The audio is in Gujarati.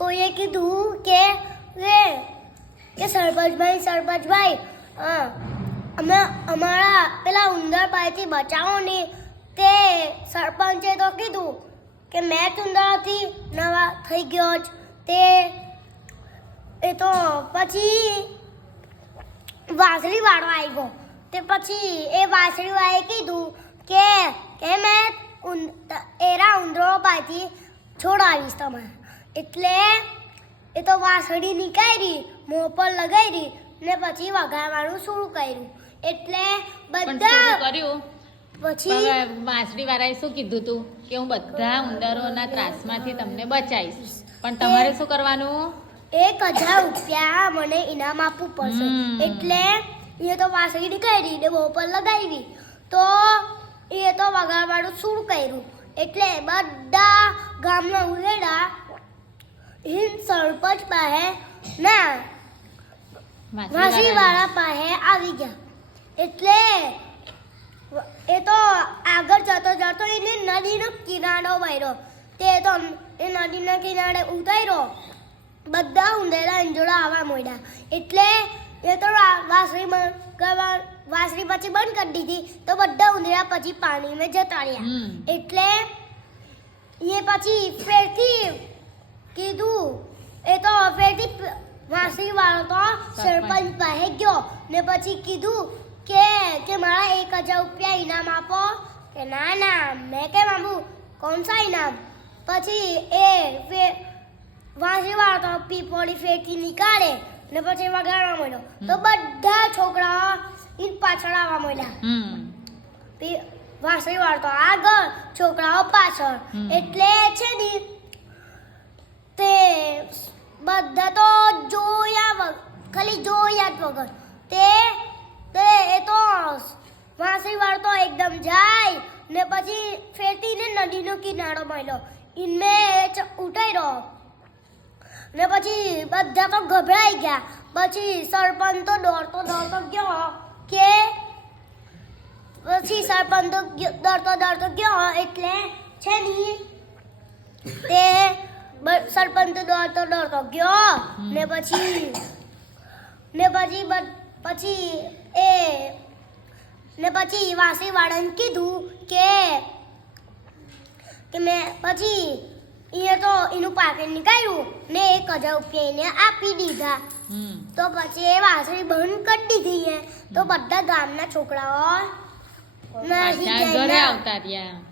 કોઈએ કીધું કે સરપંચભાઈ અમે અમારા પેલા ઉંદર પાસેથી બચાવો ને તે સરપંચે તો કીધું કે મેચ ઉંદરથી નવા થઈ ગયો જ તે એ તો પછી વાંસળી વાળવા આવ્યો તે પછી એ વાંસળી વાળે કીધું કે મેં એરા ઉંદરો પાસેથી છોડાવીશ તમે એટલે એ તો વાંસળી નીકાળી મોં પર લગાવી ને પછી વગાડવાનું શરૂ કર્યું એટલે બધા કર્યું પછી વાંસળી વાળાએ શું કીધું તું કે હું બધા ઉંદરોના ત્રાસમાંથી તમને બચાવીશ પણ તમારે શું કરવાનું 1000 રૂપિયા મને ઇનામ આપવું પડશે એટલે એ તો વાંસળી નીકાળી ને મોં પર લગાવી તો એ તો વગાડવાનું શરૂ કર્યું એટલે બધા ગામના ઉલેડા સરપંચ પાસે ના વાંસળી વાળા પાસે આવી ગયા એટલે એ તો આગળ જતો એને નદીનો કિનારો વાળ્યો તે તો એ નદીના કિનારે ઉતાર્યો બધા ઉંદરા અંજોડા આવવા માંડ્યા એટલે એ તો વાંસળી પછી બંધ કરી દીધી તો બધા ઉંદરા પછી પાણીમાં જતા રહ્યા એટલે એ પછી ફેરથી કીધું એ તો ફેરથી વાંસળી વાળો તો સરપંચ પાસે ગયો ને પછી કીધું કે મારા 1000 રૂપિયા ઇનામ આપો કે ના મેં કેમ આપું કોણ સા ઇનામ પછી એ વાંસળી વાળો તો પીપોળી ફેંકી નીકાળે ને પછી વગાડવા માંડ્યો તો બધા છોકરાઓ ઈન પાછળ આવવા માંડ્યા વાંસળી વાળો તો આગળ છોકરાઓ પાછળ એટલે છે ને તે બધા તો ખાલી જોયા જ વગર તે એ તો વાંસળી વાળો તો એકદમ જાય ને પછી ફેરતીને નદીનો કિનારો મળ્યો ઇનમે ઉતાર્યો ને પછી બધા તો ગભરાઈ ગયા પછી સરપંચ તો દોડતો ગયો કે પછી સરપંચ તો દોડતો ગયો એટલે છે ને તે સરપંચ તો દોડતો ગયો ને પછી વાંસળી વાળાને કીધું કે મેં પછી એ તો એનું પાકીટ નીકાળ્યું ને 1000 રૂપિયા એને આપી દીધા તો પછી એ વાંસળી બંધ કરી દીધી તો બધા ગામના છોકરાઓ ઘરે આવતા રહ્યા